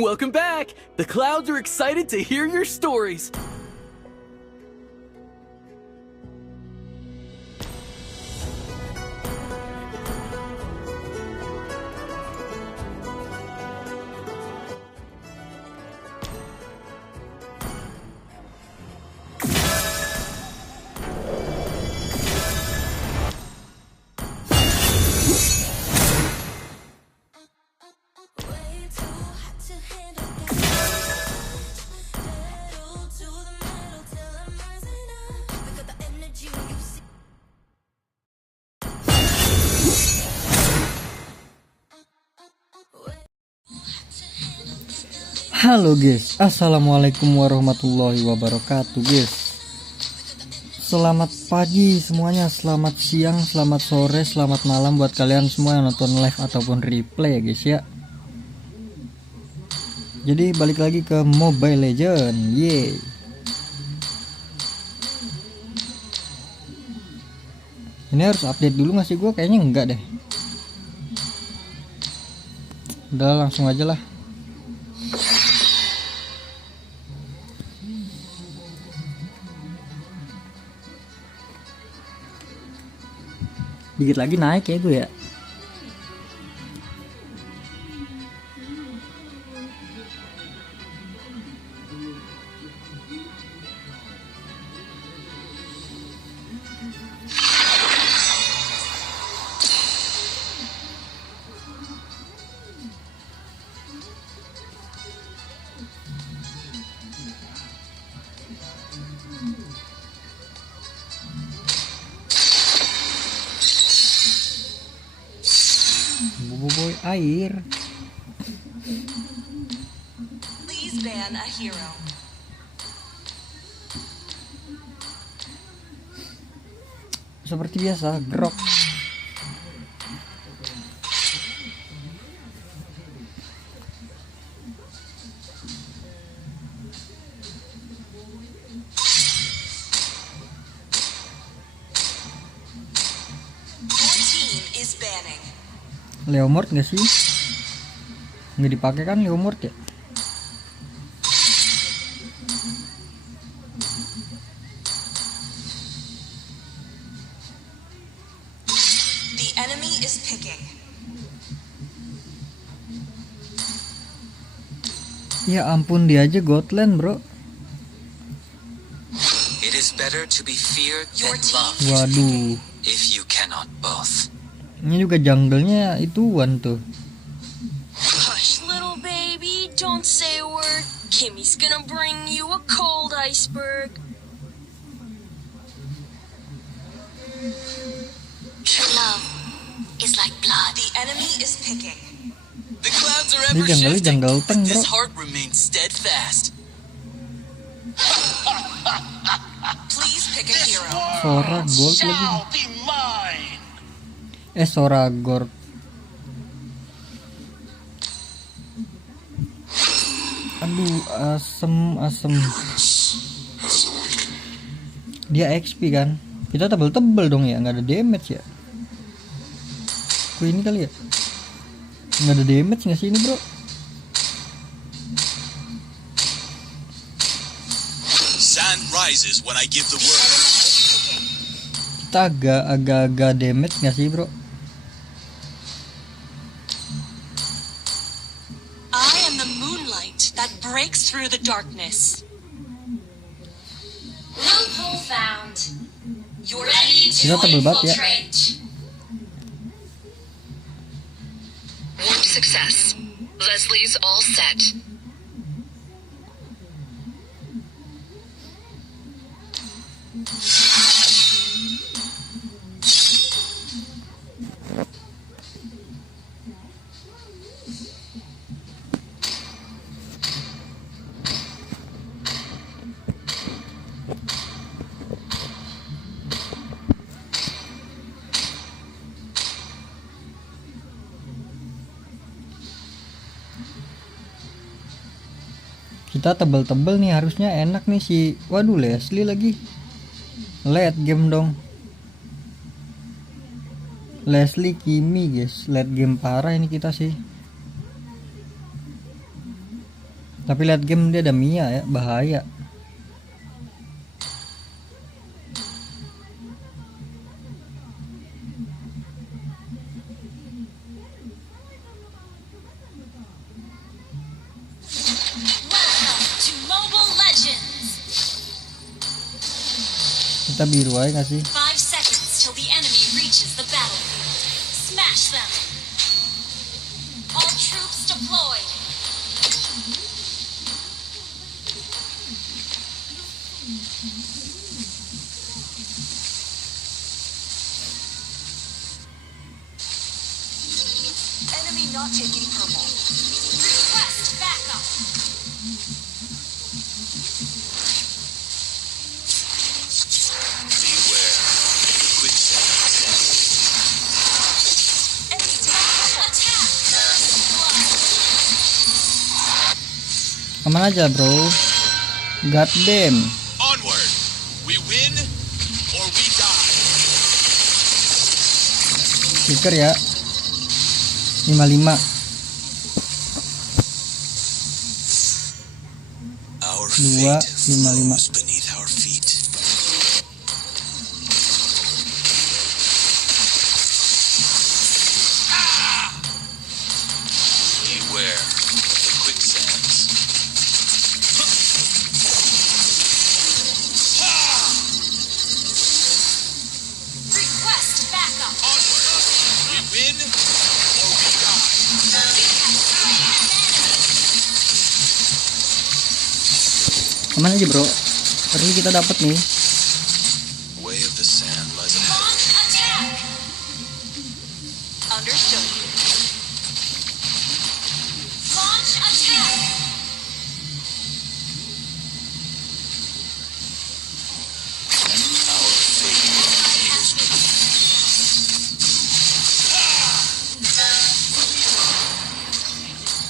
Welcome back! The Clouds are excited to hear your stories. Halo guys, assalamualaikum warahmatullahi wabarakatuh guys. Selamat pagi semuanya, selamat siang, selamat sore, selamat malam buat kalian semua yang nonton live ataupun replay ya guys ya. Jadi balik lagi ke Mobile Legend, yeay. Ini harus update dulu nggak sih? Gue kayaknya enggak deh. Udah langsung aja lah. Dikit lagi naik ya gue ya. Boboiboy air. Please ban a hero. Seperti biasa, grok. Your team is banning. Leomord nggak sih? Nggak dipakai kan Leomord ya? The enemy is picking. Ya ampun, dia aja Godland bro. It is better to be feared Your than team loved, is Waduh, if you cannot both. ini juga jungle-nya ituan tuh. Hush, little baby, don't say a word. Kimmy's gonna bring you a cold iceberg. True love is like blood. The enemy is picking. The clouds are Ini ever jungle shifting, jungle but tank bro. this heart remains steadfast. Please pick a hero. Sora gold lagi. be mine. Sora Gord. Aduh, asem. Dia XP kan? Kita tebel-tebel dong ya, nggak ada damage ya? Aku ini kali ya? Nggak ada damage nggak sih ini bro? Sun rises when I give the word. Kita agak damage nggak sih bro? I am the moonlight that breaks through the darkness. Loophole found. Your Ready Kita to tebel banget ya. infiltrate. warp success. Leslie's all set. Kita tebel-tebel nih, harusnya enak nih si. Waduh, Leslie lagi. Late game dong. Leslie Kimmy guys, late game parah ini kita sih. Tapi lihat game dia ada Mia ya, bahaya. Welcome to Mobile Legends. Kita biru aja nggak sih? 5 seconds till the enemy reaches the battlefield. Smash them. All troops deployed. Enemy not taking purple. Request backup. Beware. Quicksand. Enemy attack. Blood. Aman aja bro. God damn. Onward. We win or we die. Stiker ya. 55. Our 2, fate 55. flows beneath our feet. Beware the quicksands. Request backup. Onward. We win or we die. Aman aja bro. Early kita dapat nih. Way of the sand lies ahead. Launch attack. Understood. Launch attack. Our fate.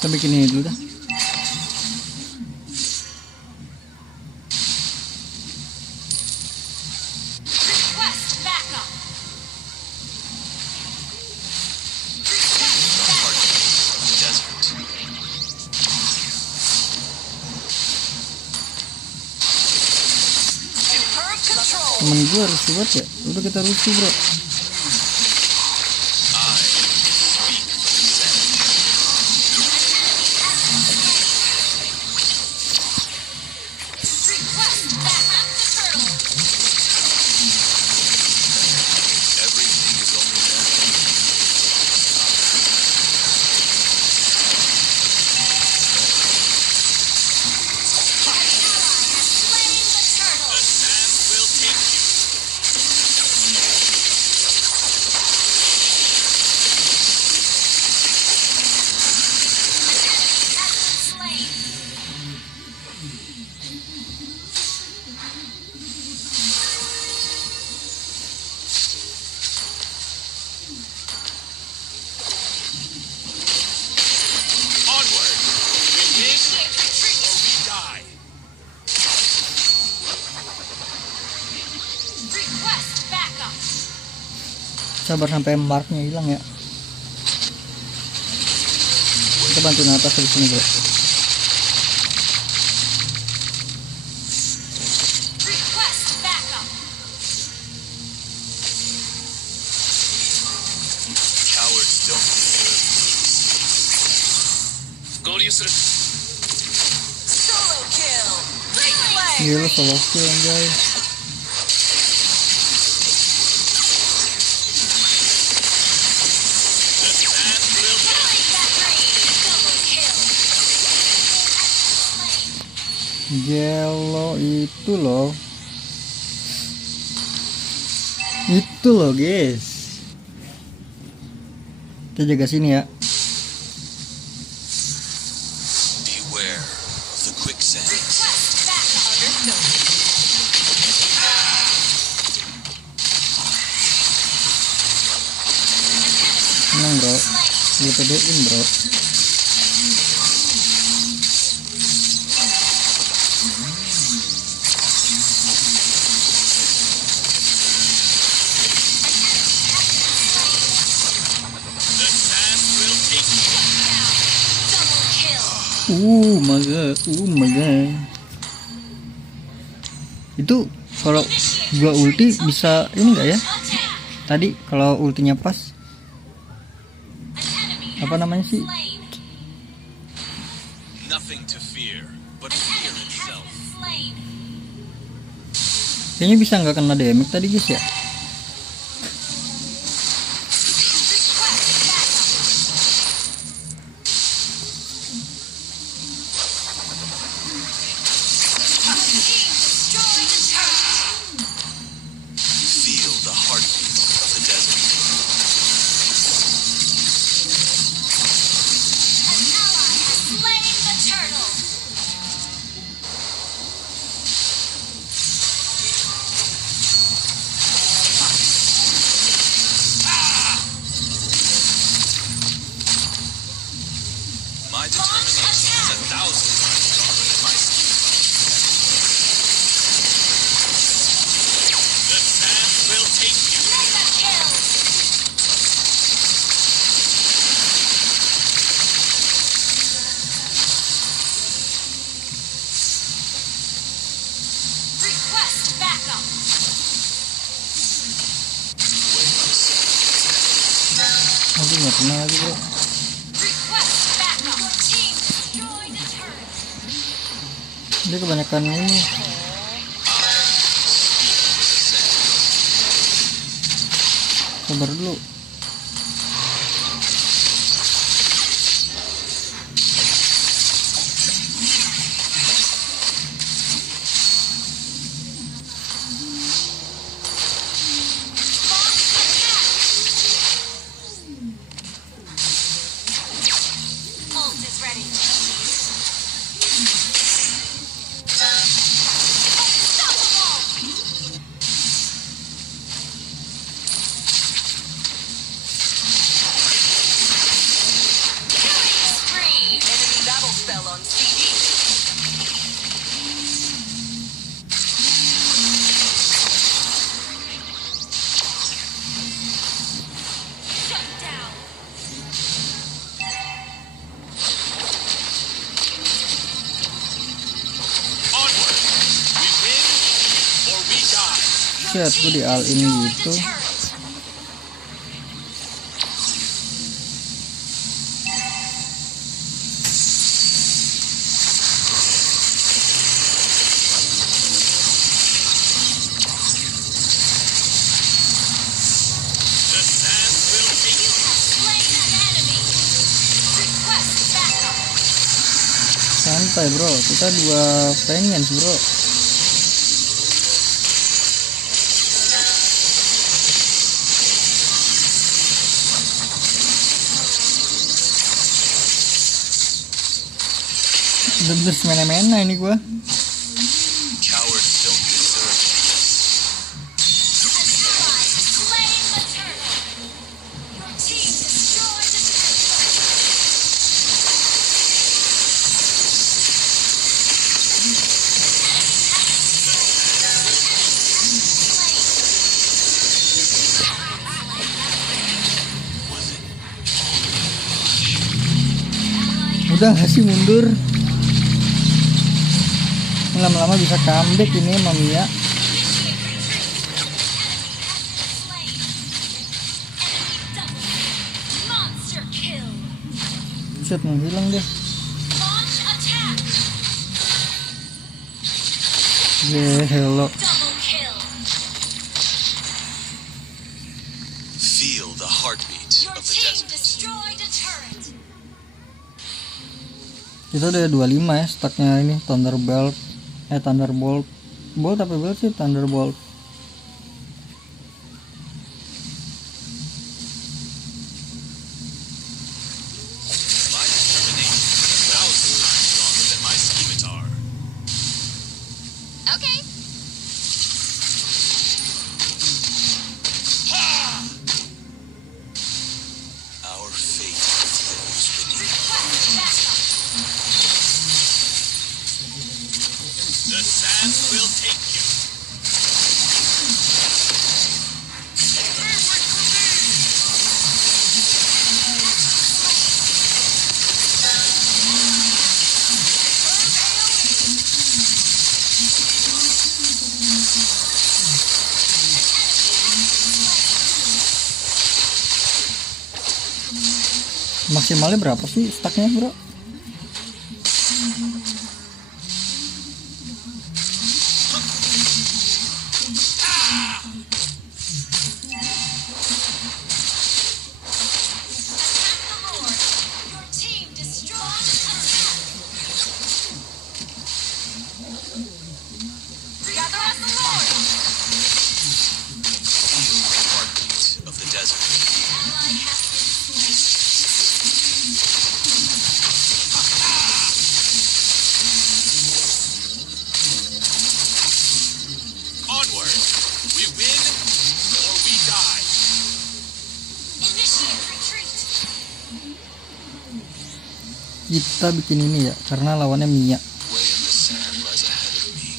Kita bikin ini dulu dah. Request backup. Desert. Superb control. Temen gue rusuh banget ya. Udah kita rusuh bro. I speak for the sand. Request backup the turtle. Everything is only natural. Slain the turtle. The sand will take you. Slain. Onward. We win or we die. Request backup. Sabar sampai marknya hilang ya. Kita bantuin atas dari sini bro. Request backup. Cowards don't deserve peace. 合流する。 Solo kill. Replay. Gila solo kill anjay. The sand will Killing that green. Double kill. Slain. Gelo itu loh. Itu loh guys. Kita jaga sini ya. beware of the quicksands. Request backup. Understood. Tenang bro. Gue pedein bro. The sand will take you. Double kill. my god, oh my god. Itu kalau gua ulti bisa ini enggak ya? Tadi kalau ultinya pas apa namanya sih? Nothing to fear but fear itself. Kayaknya bisa nggak kena damage tadi guys ya? Feel the heartbeat of the desert. My determination is 1,000 times stronger than my scheme. The sand will take you. Request backup. Aduh nggak kena lagi bro. Request backup. Your team destroyed a turret. Dia kebanyakan ini. Sabar dulu. Ult is ready. Unstoppable. Killing spree. Enemy battle spell on CD. Shut down. Onward. We win or we die. Set gue di all in gitu. The sand will take you. Slain an enemy. Request backup. Santai bro, kita dua pengen bro. Bener-bener semena-mena ini gua. Cowards don't deserve peace. An ally has slain the turret. Your team destroyed a turret. Udah nggak sih mundur? Ini lama-lama bisa comeback ini Mamiya. Monster kill. Buset menghilang deh. Launch attack. Hello. Double kill. Feel the heartbeat Your of the team desert. destroyed a turret. Kita udah 25 ya stacknya ini Thunderbolt. Thunderbolt. Bolt apa bolt sih? Thunderbolt. My determination is 1,000 times stronger than my scimitar. Okay. Our fate flows with you. Request backup. The sand will take you. Maksimalnya berapa sih stacknya bro? Your team destroyed an attack. Gather up the Lord. Heartbeat of the desert. Ally has been slain. Onward! We win or we die. Initiate retreat. Kita bikin ini ya karena lawannya Mia. Way in the sand lies ahead of me.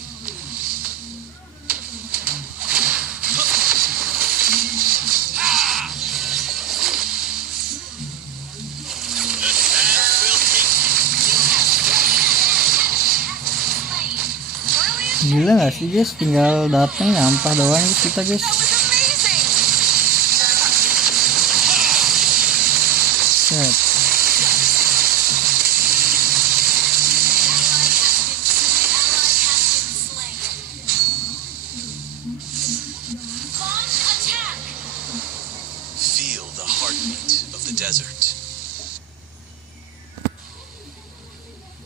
The sand will take you. Gila nggak sih guys, tinggal dateng nyampah doang guys kita guys. Set. Launch attack. Feel the heartbeat of the desert.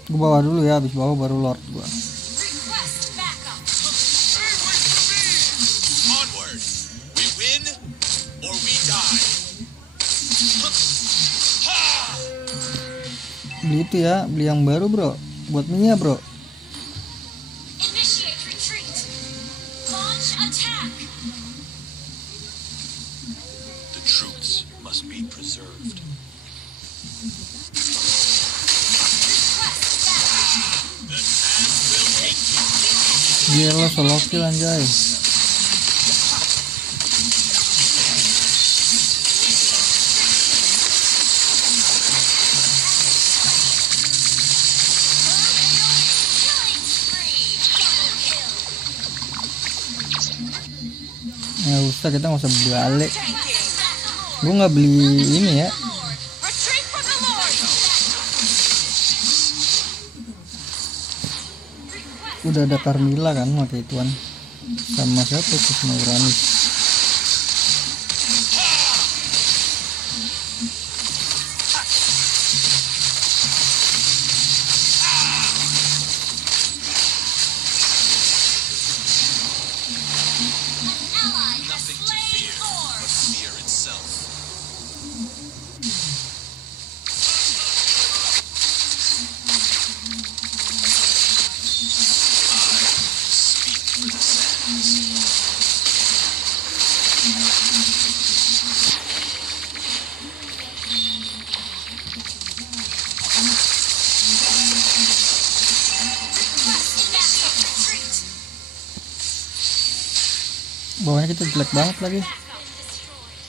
Gue bawa dulu ya, habis bawa baru Lord gua. Request backup. Onward! We win or we die. Beli itu ya, beli yang baru bro, buat Mia bro. Initiate retreat. Launch attack. The truths must be preserved. Request backup. The sand will take you. Gila solo kill anjay. Killing spree. Double kill. Nggak usah, kita nggak usah balik. Tanking. Gue nggak beli ini ya. Lord. Retreat for the Lord. Request Udah ada Carmilla kan pakai ituan. Sama siapa tuh, sama Uranus. ally has Nothing to slain fear Thor. but fear itself. Speak for the sands. Request initiate retreat. Bawahnya kita jelek banget lagi. Backup destroyed.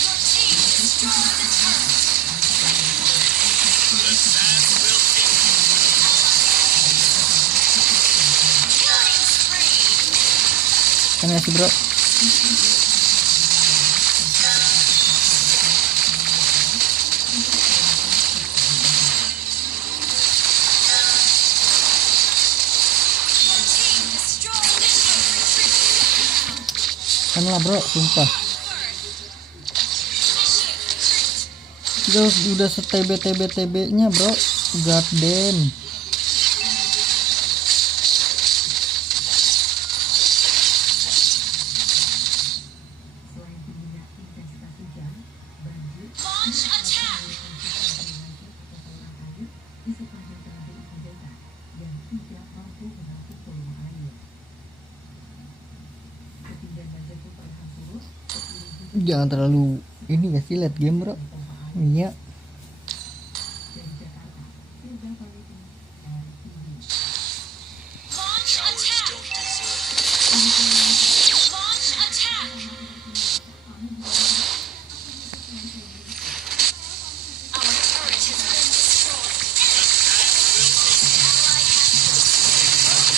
Your team destroyed the turret. The sand will take you. Killing spree. Kan ya sih bro. Your team destroyed initiate retreat. Kan lah bro, sumpah. Initiate retreat. Kita udah se-TB nya bro. God damn. Launch attack. Jangan terlalu ini ya sih, liat game bro. Iya. Launch Cowards attack. don't deserve. Launch attack. Our turret has been destroyed. Ally has been slain.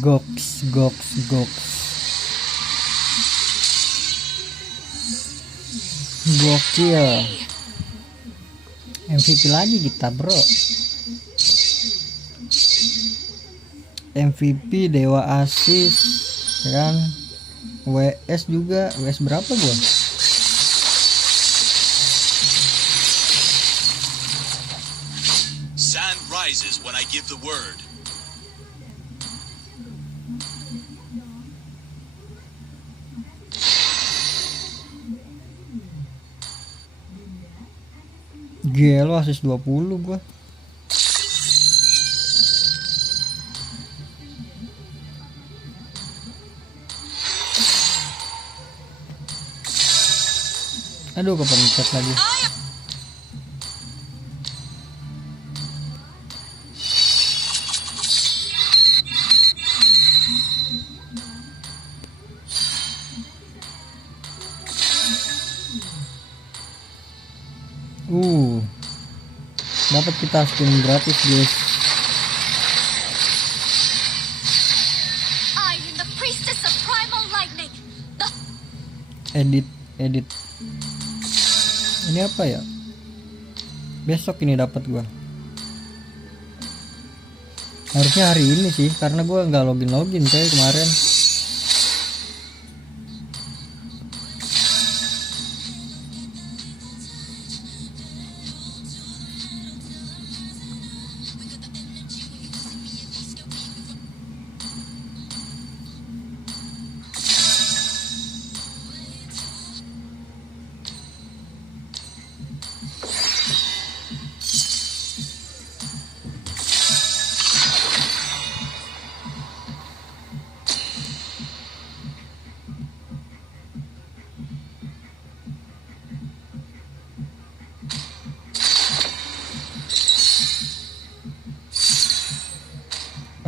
Goks. Gokil. MVP lagi kita, bro. MVP, Dewa Asis, ya kan? WS juga. WS berapa gua? Sand rises when I give the word. Gelo asis 20 gua. Aduh, kepencet lagi. Dapat kita skin gratis, guys. I am the priestess of primal lightning. Edit. Ini apa ya? Besok ini dapat gua. Harusnya hari ini sih, karena gua nggak login kayak kemarin.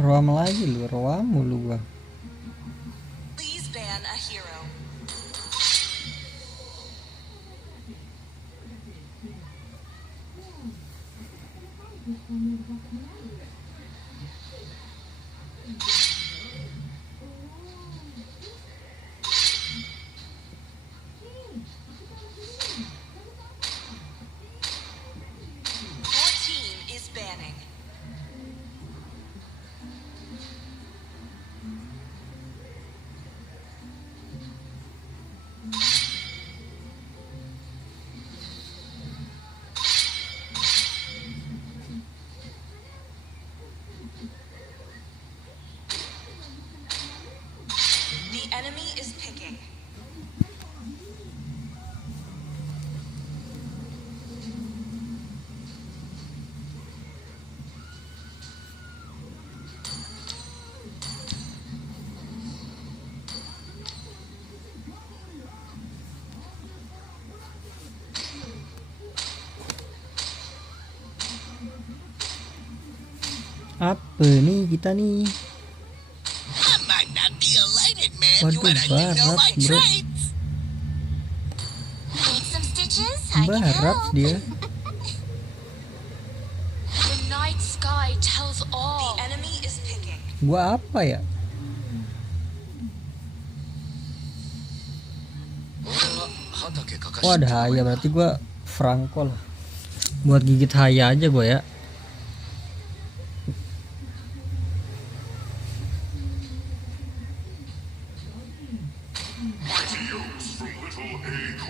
Roam lagi lu, roam mulu gua. Please ban a hero. Your team is banning. The enemy is picking. Apa nih kita nih? Waduh, barat bro. Need some stitches? I can Barat help. dia. The night sky tells all. The enemy is picking. Gua apa ya? Oh, ada Haya, berarti gua Franco lah. Buat gigit Haya aja gua ya.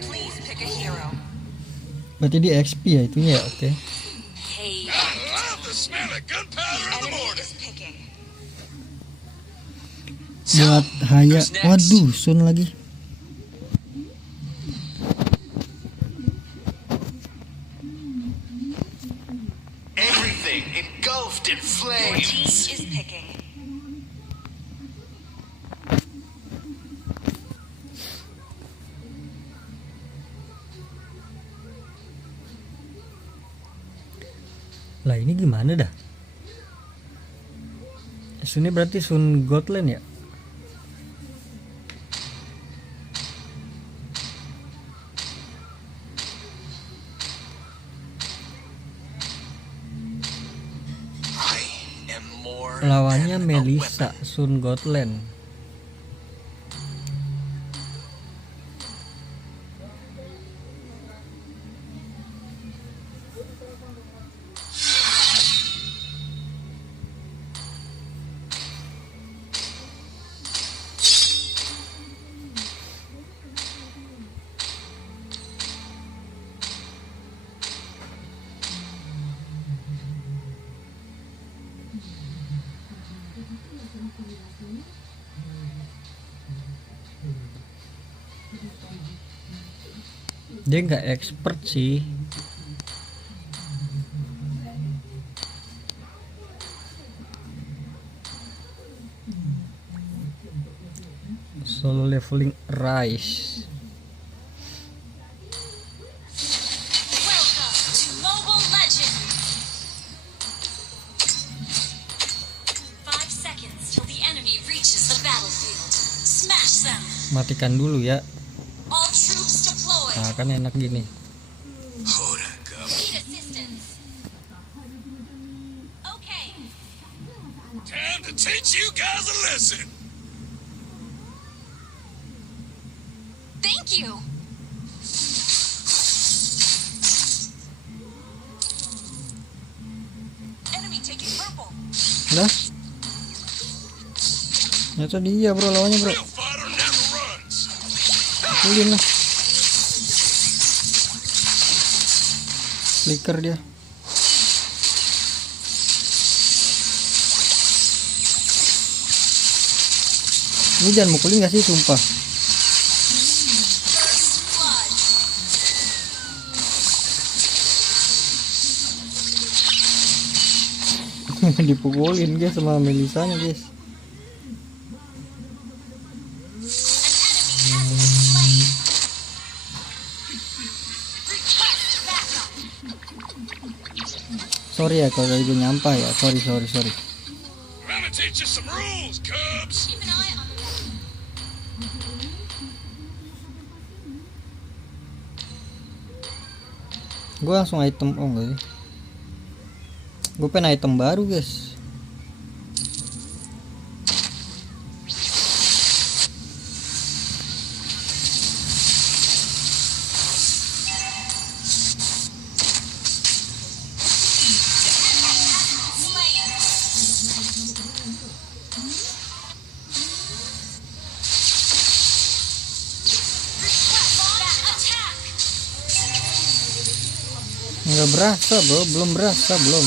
Please pick a hero. Berarti di XP ya itunya ya, oke. Hey. The smell of gunpowder in the Enemy morning. is picking. Buat Haya, waduh, Sun lagi. Everything engulfed in Your flames. team is picking. Lah ini gimana dah? Sunnya berarti Sun Godland ya? I am more Lawannya Melissa Sun Gotland. Dia nggak expert sih. Solo leveling Rise. Welcome to Mobile Legends! 5 seconds till the enemy reaches the battlefield. Smash them! Matikan dulu ya. All troops deployed! Nah, kan enak gini. Need assistance! Okay. Time to teach you guys a lesson. Thank you! Enemy taking purple! Udah. Nyata dia bro lawannya bro. Real fighter never runs. Kulin lah. Flicker dia. Ini jangan mukulin gak sih sumpah. First blood! Dipukulin guys sama Melisanya guys. An enemy has been slain! Request backup! Sorry ya kalau itu nyampah ya. Sorry. Gonna teach you some rules, Cubs. Keep an eye on the map. Gue langsung item enggak sih. Gue pengen item baru guys. Slain! Request attack! Nggak berasa bro, belum berasa belum.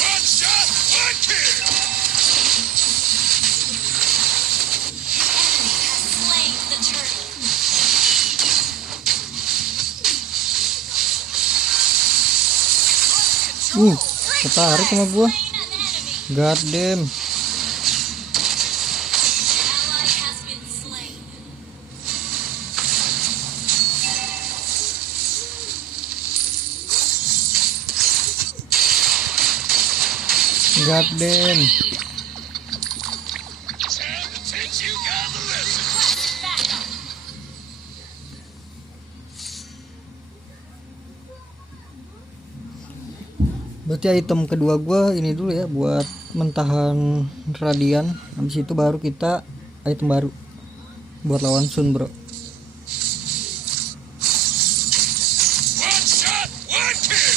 One shot, one kill. Slain the turtle. Ketarik sama gua. Slain an enemy. God damn. Ally has been slain. God damn. Time to teach you guys a lesson. Request backup. Berarti item kedua gua ini dulu ya buat mentahan radian. Habis itu baru kita item baru buat lawan Sun bro. One shot, one kill.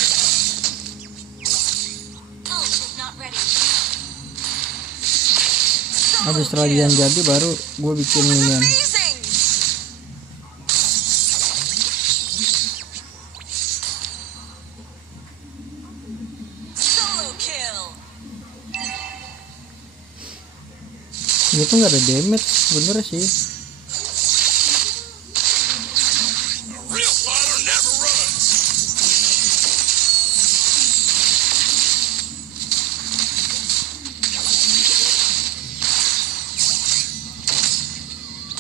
Ult is not ready. Habis radian jadi baru gua bikin minion. Solo kill. Dia tuh nggak ada damage bener sih. A real fighter never runs.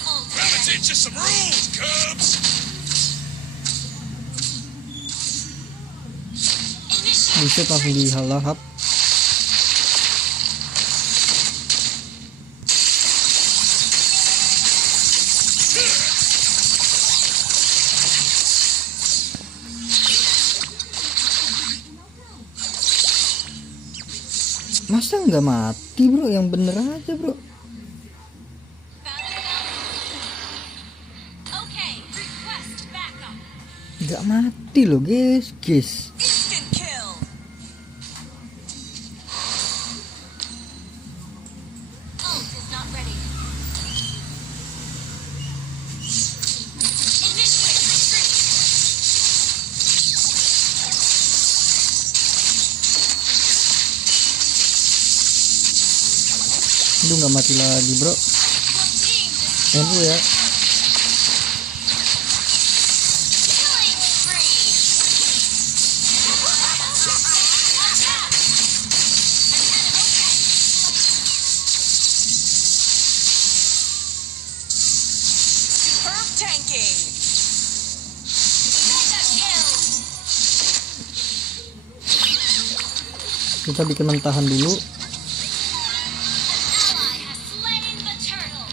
Ult Gonna ready. teach you some rules, Cubs. Initiate. Buset langsung dihalahap. Masa nggak mati bro, yang bener aja bro. Okay, request backup. Nggak mati loh guys. Instant kill. Ult is not ready. Initiate retreat. Aduh nggak mati lagi bro. Your team is Tunggu ya. killing spree. Attack. Superb tanking. Mega kill. Kita bikin mentahan dulu. Ally has slain the turtle.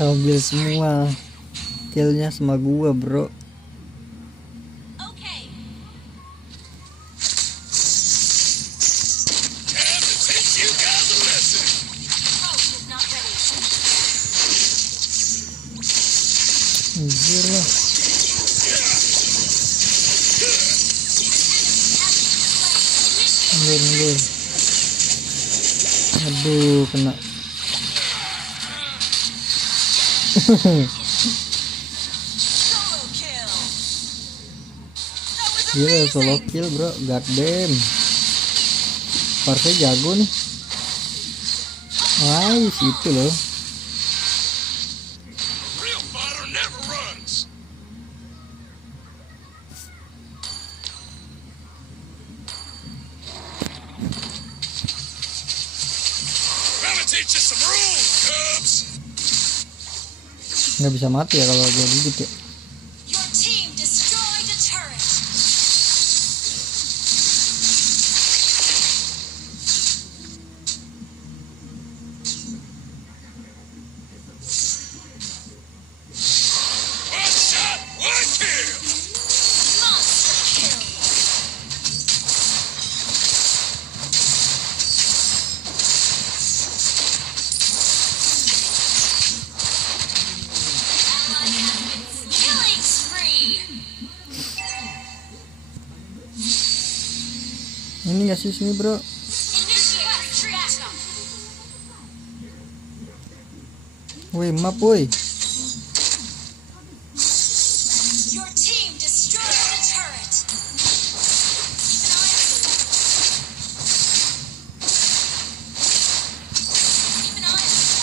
Ambil semua killnya sama gua bro. Okay. Time to teach you guys a lesson. Ult is not ready. Anjir lah. Mundur. Aduh kena. Solo kill. That was Gila solo amazing. kill bro, god damn. Parfait jago nih. Nice itu loh. Real fighter never runs. Gonna teach you some rules, Cubs. Nggak bisa mati ya kalau gua gigit ya. Your team destroyed a turret. One shot, one kill. Monster kill. Killing spree. Ini nggak sih sini bro? Initiate retreat. Woi map woi. Your team destroyed the turret. Keep an eye on them.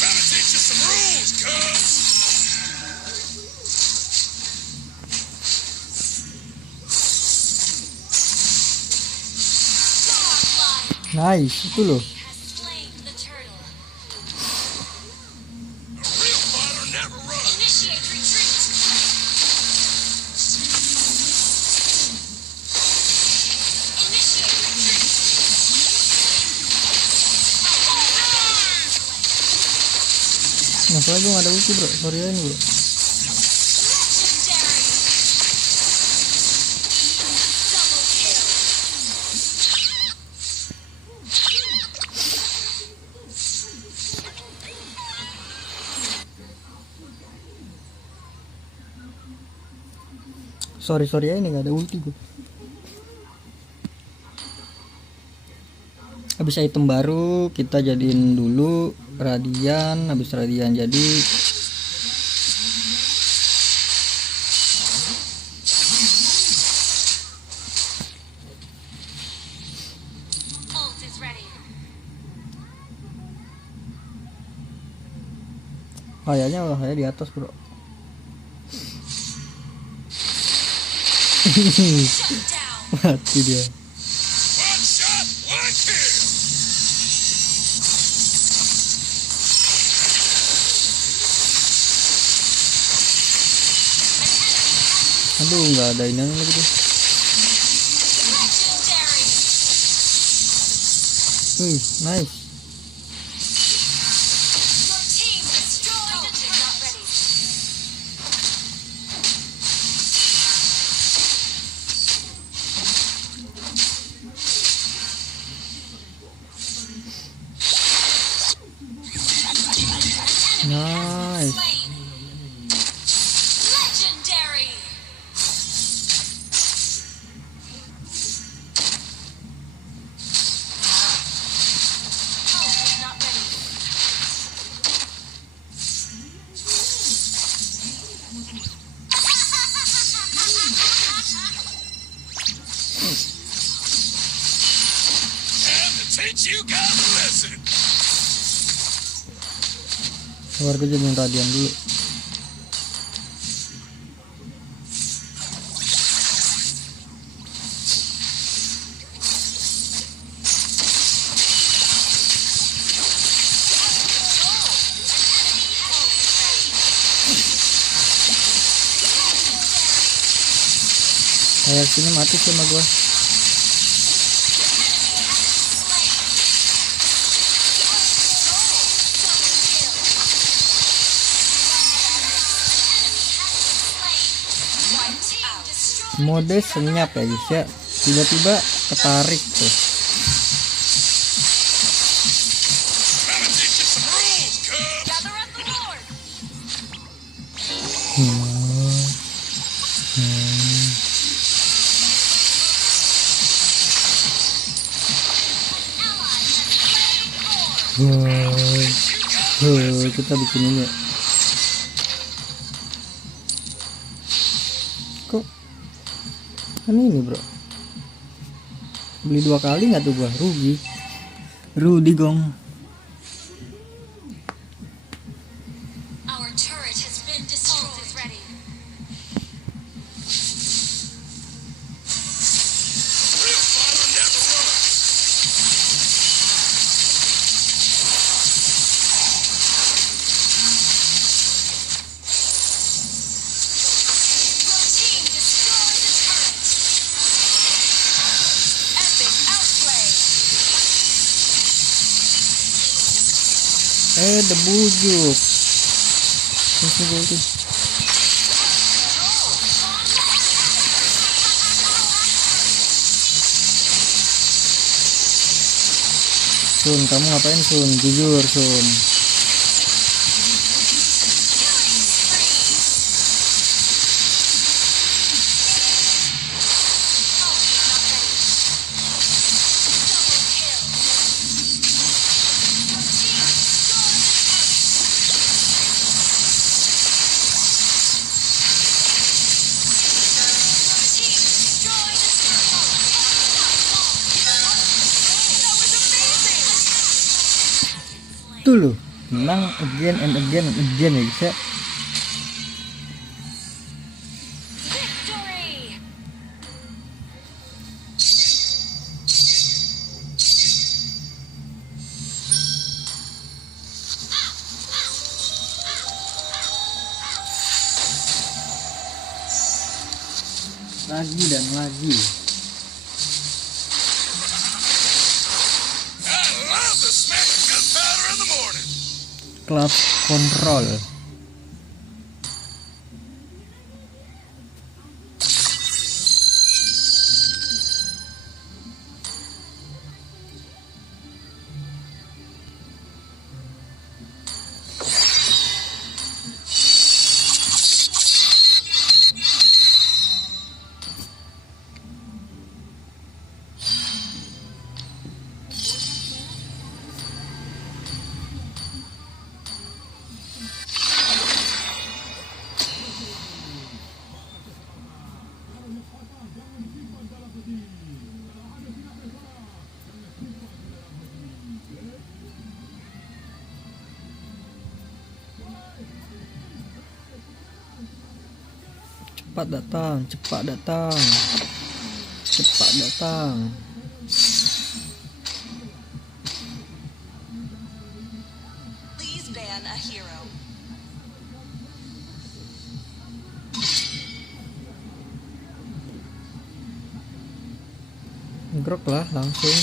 Gonna teach you some rules, Cubs. Godlike Nice itu loh. has slain the turtle. A real fighter never runs. Initiate retreat. Initiate retreat. Masalah gue nggak ada ulti bro. Sorry ya ini bro. Legendary. Double kill. Sorry ya ini nggak ada ulti gue. Habis item baru kita jadiin dulu radian. Habis radian jadi Ult is ready. kayaknya di atas bro. Shut down. Mati dia. One shot, one kill. Aduh nggak ada ini lagi tuh. Legendary. Wih nice. Nice. Slain. Legendary. Ult is not ready. Time to teach you guys a lesson. Warga jadi radian dulu. Kayak sini mati sih sama gua. Mode senyap ya guys ya, tiba-tiba ketarik tuh. Gotta teach you some rules, cub. Gather at the Lord. Kita bikin ini ya. Kok kan ini bro, beli 2 kali nggak tuh gua, rugi gong. Our turret has been destroyed. Ult is ready. Real fighter never runs. Your team destroyed the turret. Epic outplay. The bujuk. Masih gua tuh. Sun, kamu ngapain Sun? Jujur Sun. Tuh loh, menang again and again and again ya guys ya. Victory! Lagi dan lagi. I love the smell of gunpowder in the morning. Club control. Cepat datang, cepat datang, cepat datang. Please ban a hero. Grok lah langsung.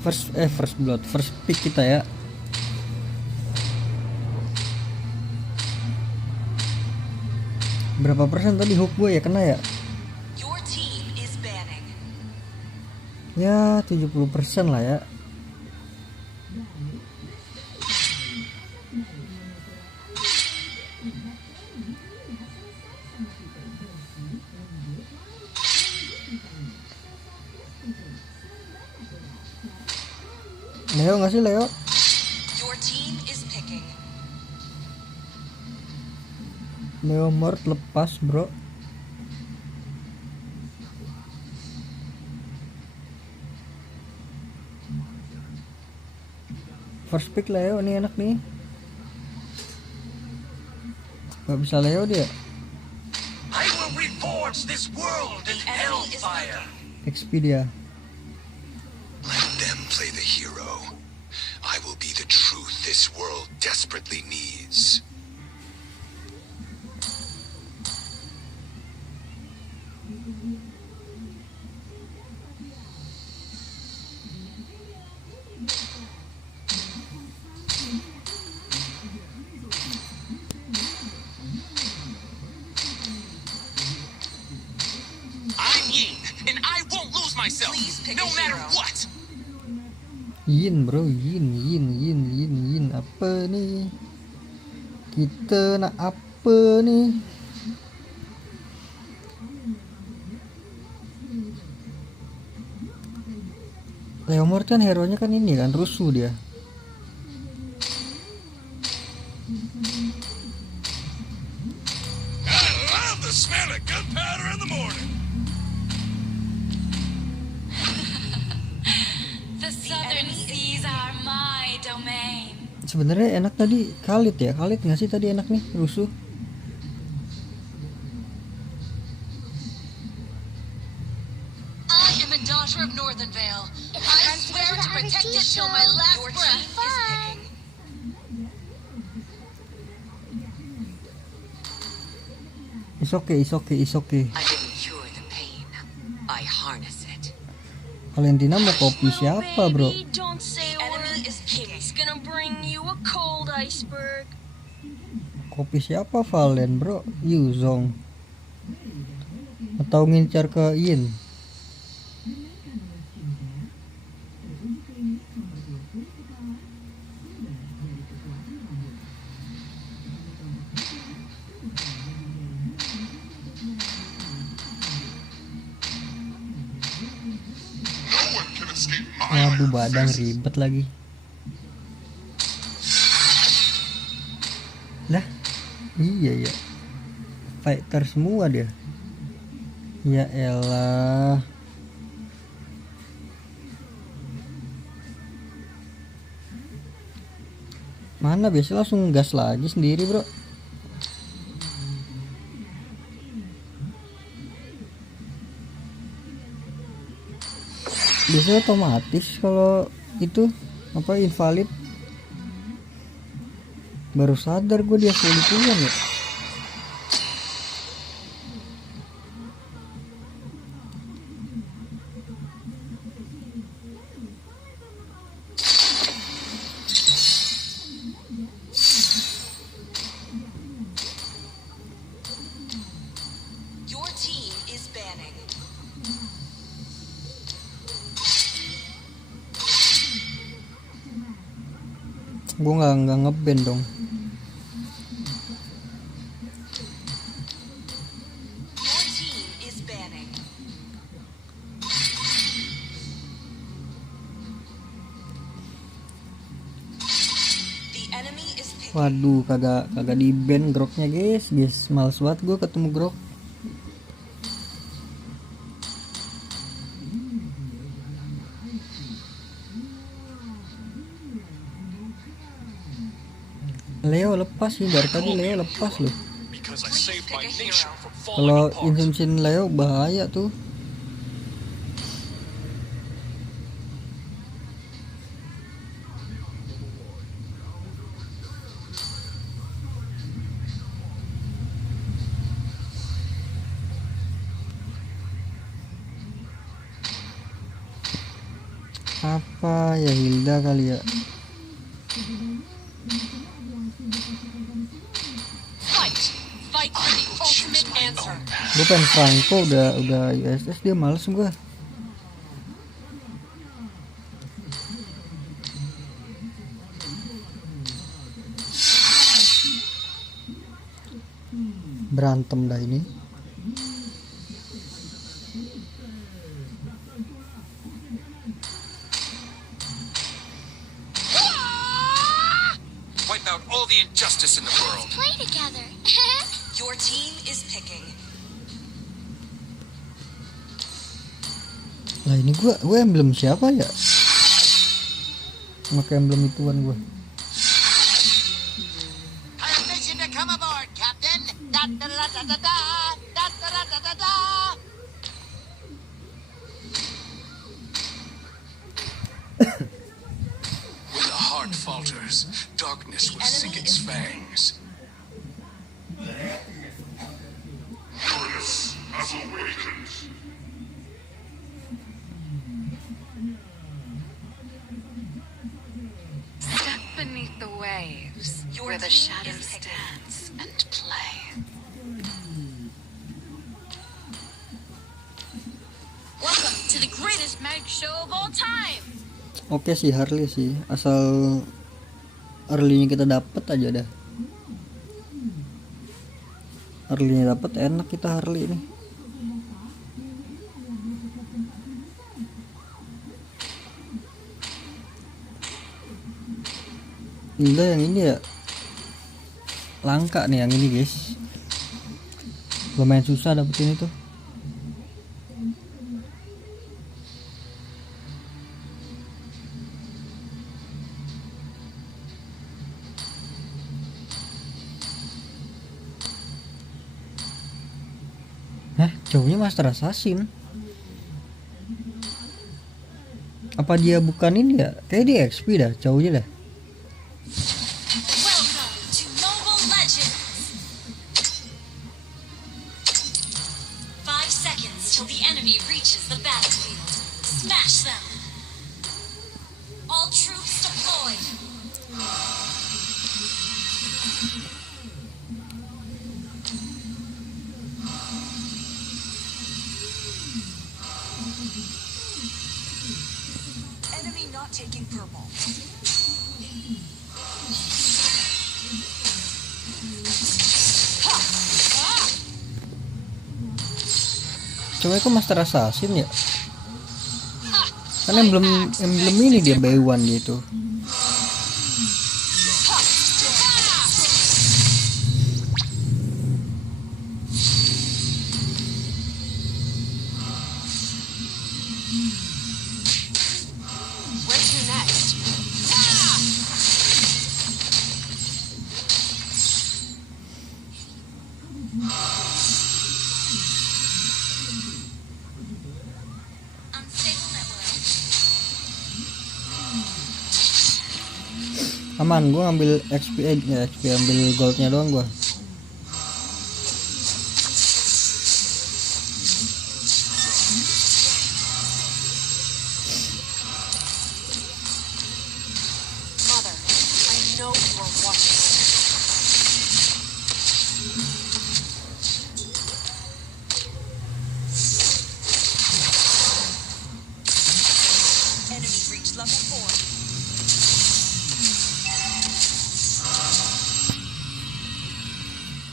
First blood, first pick kita ya. Berapa persen tadi hook gue ya kena ya? Your team is banning. Ya 70% lah ya. Leo nggak sih Leo? Your team is picking. Leo Mort lepas bro. First pick Leo nih enak nih. Gak bisa Leo dia. I will reforge this world in hellfire. XP dia. Let them play the hero. I will be the truth this world desperately needs. I'm Yin, and I won't lose myself, Please pick no a matter hero. what. Yin bro, yin. Apa nih? Kita nak apa nih? Leo Mort kan hero nya kan ini kan rusuh dia. I love the smell of gunpowder in the morning. The southern seas are my domain. Sebenarnya enak tadi Khalid ya. Khalid nggak sih tadi enak nih rusuh. I am a daughter of Northern Vale. I swear to protect it till my last Your breath. team is picking. It's okay. I didn't cure the pain. I harness it. Valentina mau kopi siapa bro? Baby, don't say a Enemy word. is picking. Kimmy's gonna bring you a cold iceberg. Kopi siapa Valen bro? Yuzong atau ngincar ke Yin? No one can escape my Waduh iron badang fist. ribet lagi. Lah iya ya, fighter semua dia. Ya elah. Mana biasa langsung gas lagi sendiri bro. Biasanya otomatis kalau itu apa invalid. Baru sadar gue dia full ya. Your team is banning. Gue nggak ngeband dong. Your team is banning. The enemy is picking. Waduh kagak di band groknya guys. Males banget gue ketemu grok. Leo lepas sih dari tadi Leo lepas loh. Because I Please saved pick my a nation hero. from Kalau falling apart. Inshin Leo bahaya tuh. Apa ya Hilda kali ya? Fight! Fight for the ultimate answer. Gue pengen Franco udah USS dia males gue. Berantem dah ini. Wipe out all the injustice in the world. Play together. Your team is picking. Lah ini gue emblem siapa ya? Pakai emblem ituan gue. Permission to come aboard, Captain. Da da da da da da da da da da da. When the heart falters, darkness will sink its fangs. Uranus has awakened. Step beneath the waves, where the shadows dance and play. Welcome to the greatest magic show of all time. Oke sih Harley sih, asal early-nya kita dapat aja dah. Harley-nya dapat enak kita Harley ini. Enggak, yang ini ya langka nih yang ini guys. Lumayan susah dapetin itu. Cowoknya Master Assassin. Apa dia bukan ini ya? Kayak dia XP dah, cowoknya dah. Welcome to Mobile Legends. 5 seconds till the enemy reaches the battlefield. Smash them. All troops deployed. Enemy not taking purple. Cowoknya kok Master Assassin ya? Kan emblem ini dia Baywan gitu. Where's your next? Unstable network. Aman, gua ngambil XP ambil goldnya doang gua. Mother, I know you are watching. Enemy reached level 4.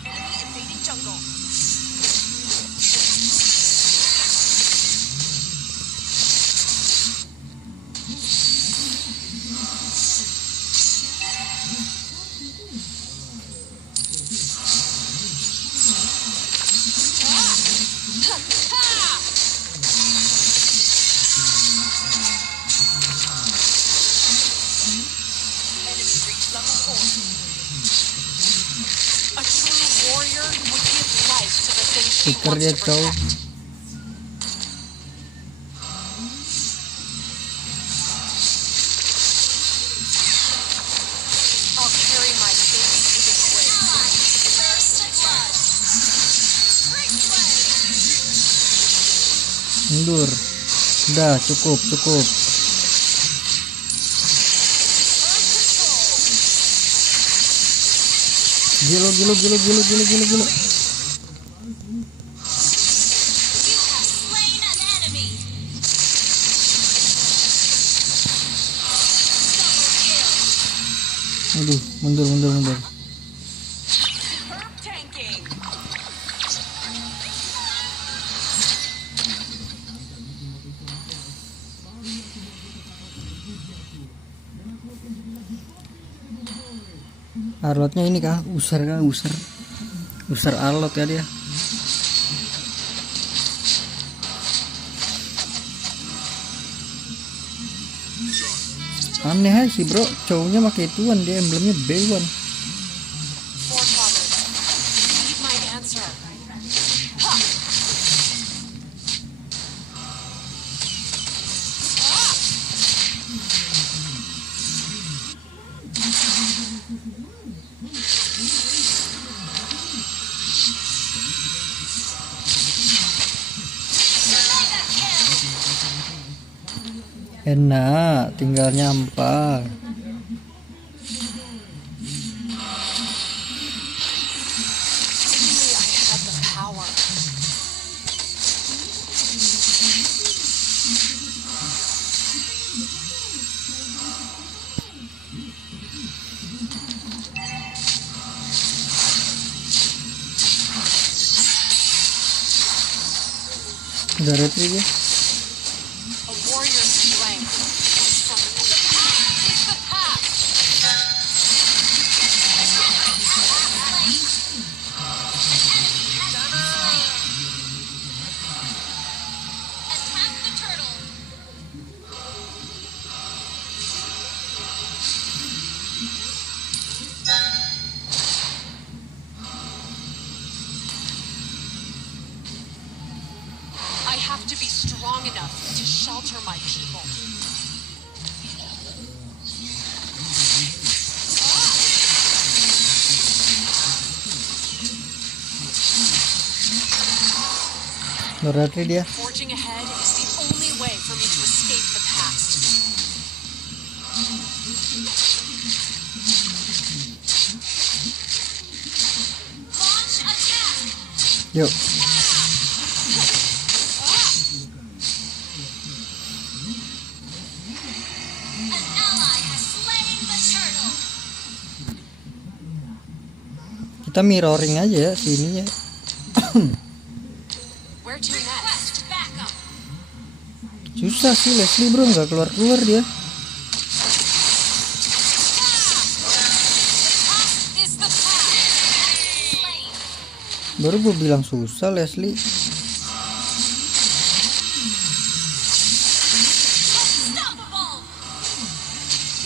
Enemy invading jungle. Enemy reached level 4. A true warrior would give life to the things she Stiker wants dia to cowok. protect. I'll carry my baby to the grave. First blood. Mundur. Udah cukup. Gilo. You have slain an enemy. Double kill. Aduh, mundur. Herb tanking. Arlotnya ini kah? User Arlot ya dia. Aneh aja sih bro, cowoknya pakai ituan, dia emblemnya B1. Forefathers, need my answer. Enak, tinggal nyampah. Only I had the power. Udah retri dia. A warrior's strength is from me. Is the path. Attack the turtle. I have to be strong enough to shelter my people. Udah retri dia. Forging ahead is the only way for me to escape the past. Launch attack. Yuk. An ally has slain the turtle. Kita mirroring aja ya sini ya. Where to next? Request backup. Susah sih Leslie bro, nggak keluar dia. Is the path. Slain. Baru gue bilang susah Leslie. Unstoppable.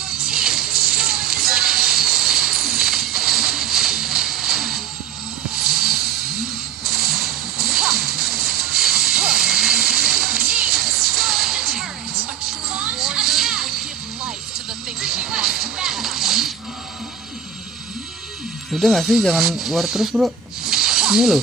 Your team destroyed the team destroyed the turret. A true Launch warrior attack. would give life to the things she wants to protect. Udah nggak sih, jangan war terus bro. Ini loh.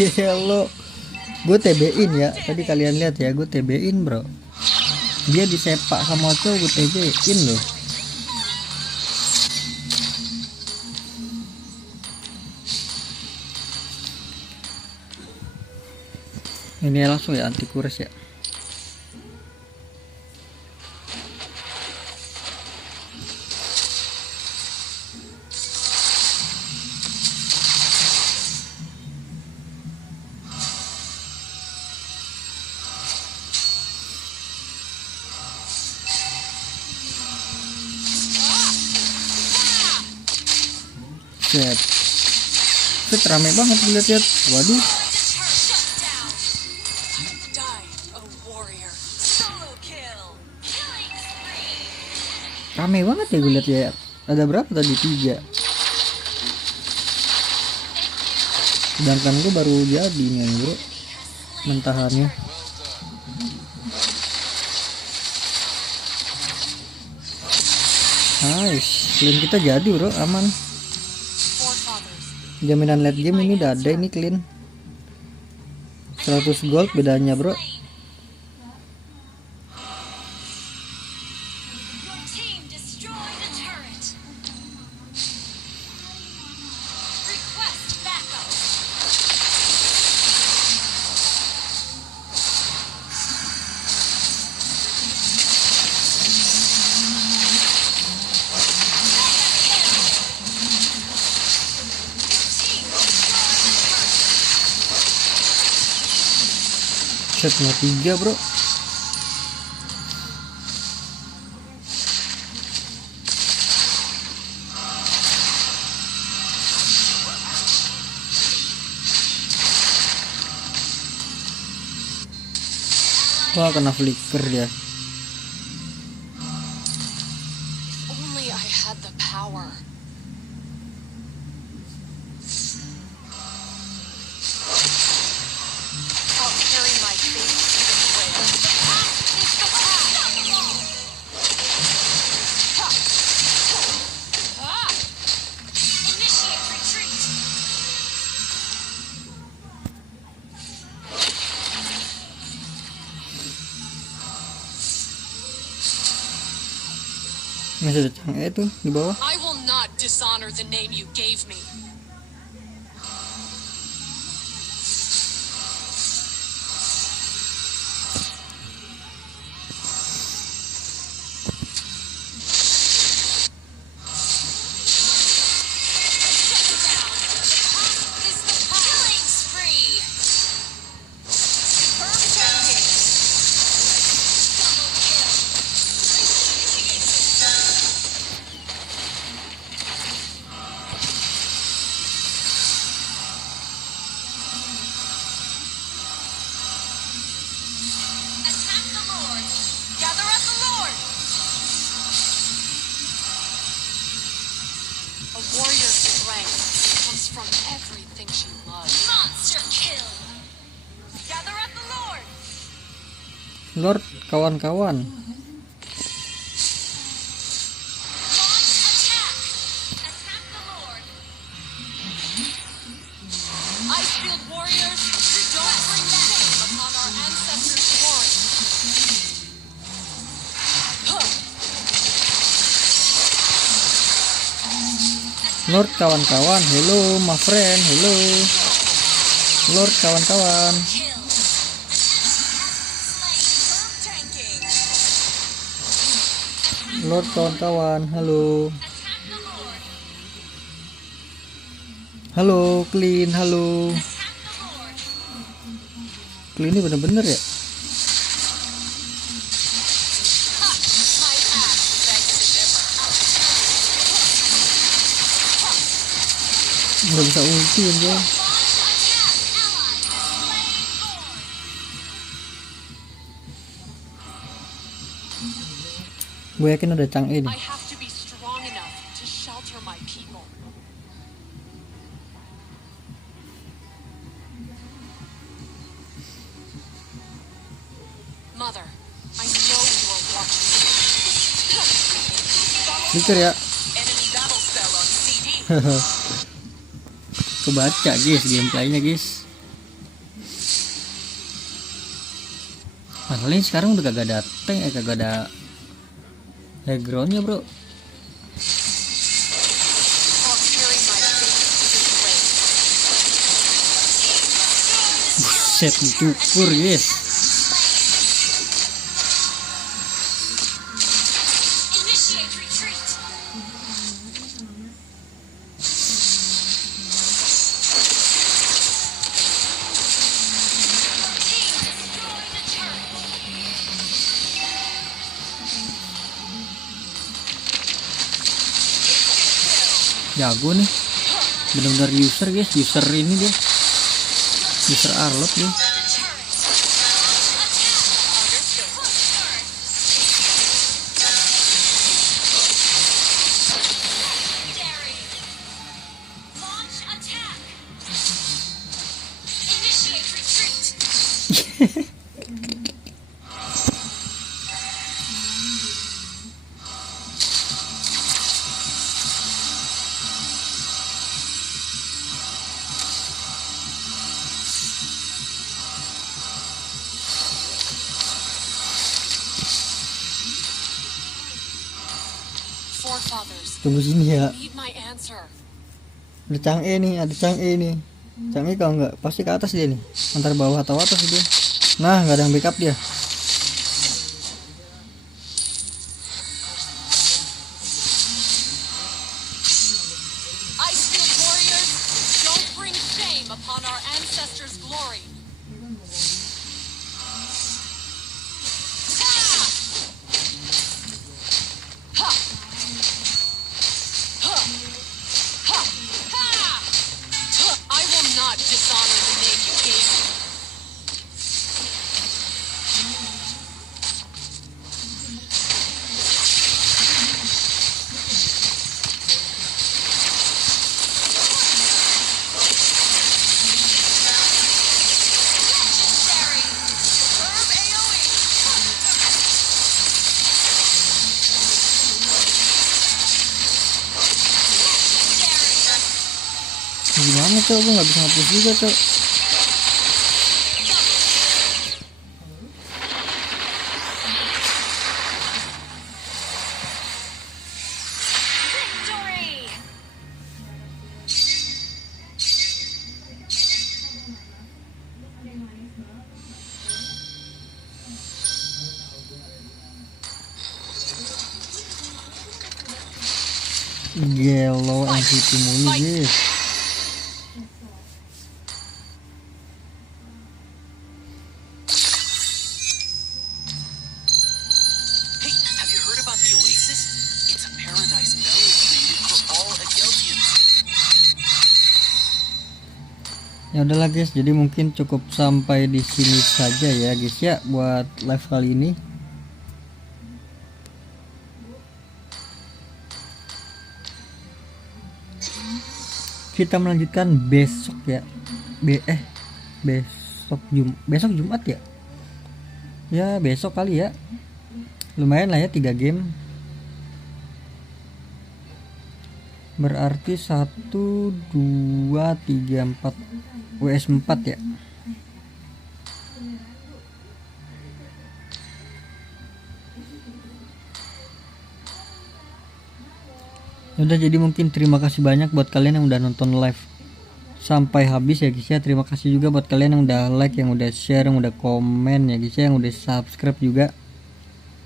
Gelo, gue TB-in ya. Tadi kalian lihat ya, gue TB-in bro. Dia disepak sama cowok, gue TB-in loh. Ini langsung ya anti kures ya. Set. Set rame banget dilihat-lihat. Waduh. Shut down. Die, a warrior. Solo kill. Killing spree. Rame banget ya gue lihat ya. Ada berapa tadi? 3. Sedangkan gue baru jadi nih bro. Mentahannya. Nice. Clean kita jadi bro, aman. Forefathers, Jaminan late game ini udah ada ini clean. 100 gold bedanya bro. Your team destroyed a turret. Request backup. Setnya 3 bro. Wah, kena flicker dia. Only I had the power. I'll carry my fate to the grave. The path is the path. Initiate retreat. Masih ada Chang'e tuh di bawah. I will not dishonor the name you gave me. Killing spree. Superb tactics. Double kill. Attack the Lord. Gather up the Lord. A warrior's strength comes from everything she loves. Monster kill. Gather up the Lord. Lord, kawan-kawan. Launch attack. Attack the Lord. Icefield warriors, don't bring shame upon our ancestors' glory. Lord, kawan-kawan. Hello, my friend. Hello. Lord, kawan-kawan. Kill. An enemy has been slain. Tanking. Lord, kawan-kawan. Halo. Attack the Lord. Halo, Clean. Halo. Attack the Lord. Clean ini bener-bener ya. My axe begs to differ. Nggak bisa ulti aja. Launch attack. Ally. Slain Lord. Gue yakin ada Chang'e nih. I have to be strong enough to shelter my people. Mother, I know you are watching me. Flicker ya. Enemy battle spell on CD. Kebaca guys gameplaynya guys. Masalahnya sekarang udah kagak ada tank, kagak ada high groundnya bro. I'll carry my fate to the grave. Buset, dicukur guys. Initiate retreat. Team destroy the turret. Jago nih. Bener-bener user guys, user ini dia. User Arlot dia. The turret. Legendary. Launch attack. Initiate retreat. Forefathers, Tunggu sini ya. need my answer. Ada Chang'e nih, ada Chang'e nih. Chang'e kalau nggak pasti ke atas dia nih. Antar bawah atau atas dia. Nah, nggak ada yang backup dia. Icefield warriors, don't bring shame upon our ancestors' glory. Mana cok, gue nggak bisa ngapus juga cok. Victory! Gelo MVP mulu guys. Hey, have you heard about the Oasis? It's a paradise Bella created for all Ageldians. Ya udahlah guys, jadi mungkin cukup sampai di sini saja ya guys ya buat live kali ini. Kita melanjutkan besok ya. Besok Jumat ya. Ya besok kali ya. Lumayan lah ya 3 game. Berarti 1 2 3 4 WS 4 ya. Udah, jadi mungkin terima kasih banyak buat kalian yang udah nonton live sampai habis ya guys ya. Terima kasih juga buat kalian yang udah like, yang udah share, yang udah komen ya guys ya, yang udah subscribe juga.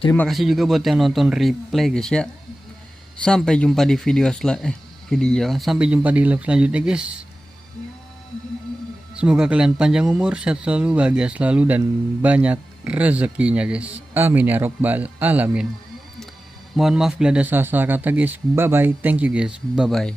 Terima kasih juga buat yang nonton replay guys ya. Sampai jumpa di sampai jumpa di live selanjutnya guys. Semoga kalian panjang umur, sehat selalu, bahagia selalu, dan banyak rezekinya guys. Amin ya robbal alamin. Mohon maaf bila ada salah-salah kata guys. Bye bye. Thank you guys. Bye bye.